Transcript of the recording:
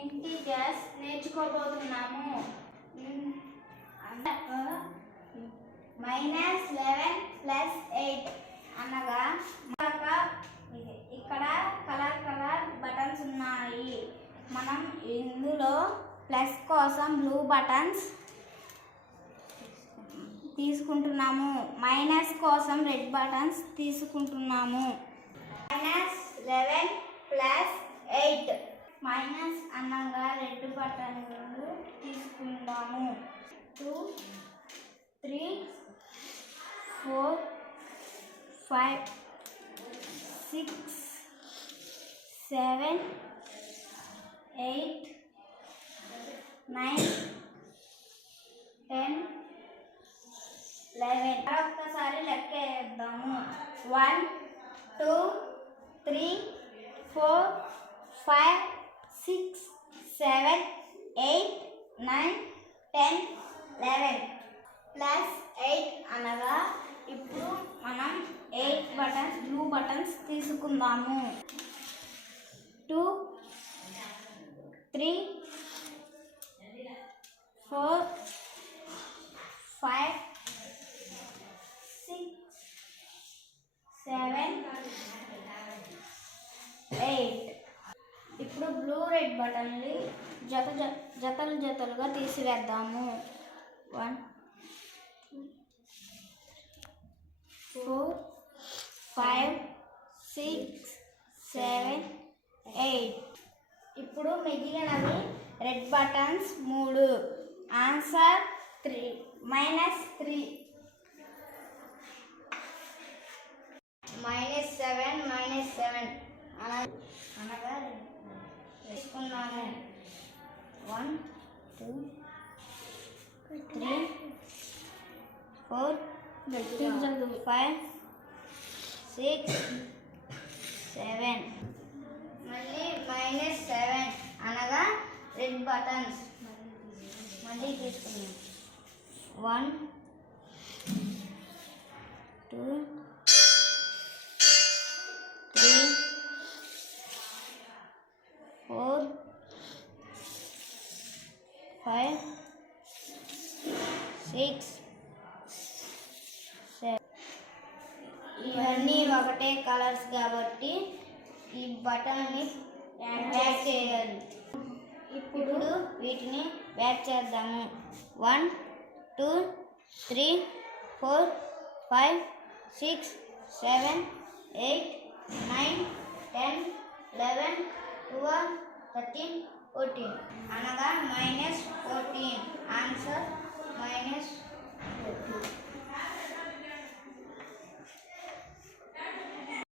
Integers నేర్చుకోబోతున్నాము. -11 + 8 అనగా ఇక్కడ colour buttons ఉన్నాయి. మనం ఇందులో ప్లస్ కోసం బ్లూ బటన్స్ తీసుకుంటున్నాము, మైనస్ కోసం రెడ్ బటన్స్ తీసుకుంటున్నాము. -11 + 8 మైనస్ అనగా రెడ్ బటన్లు తీసుకుందాము. 2 3 4 5 6 7 8 9 10 11 ఒక్కసారి లెక్క వేద్దాము. 1 2 3 4 5 6 7 8 9 10 11 +8 అనగా ఇప్పుడు మనం 8 బటన్స్ బ్లూ బటన్స్ తీసుకుందాము. 2 3 4 5 6 7 8 ఇప్పుడు బ్లూ రెడ్ బటన్లు జతలుగా తీసివేద్దాము. 1 2 4 5 6 7 8 ఇప్పుడు మిగిలినవి రెడ్ బటన్స్ 3. ఆన్సర్ 3 -3 -7 అనగా తీసుకున్నాము. 1 2 3 4 5 6 7 మళ్ళీ -7 అనగా రెడ్ బటన్స్ మళ్ళీ తీసుకున్నాం. 1 2 3 4 5 6 7 ఇవన్నీ ఒకటే కలర్స్ కాబట్టి ఈ బటన్ని యాడ్ చేయాలి. ఇప్పుడు వీటిని యాడ్ చేద్దాము. 1 2 3 4 5 6 7 8 9 10 11 12 13 14 అనగా -14 ఆన్సర్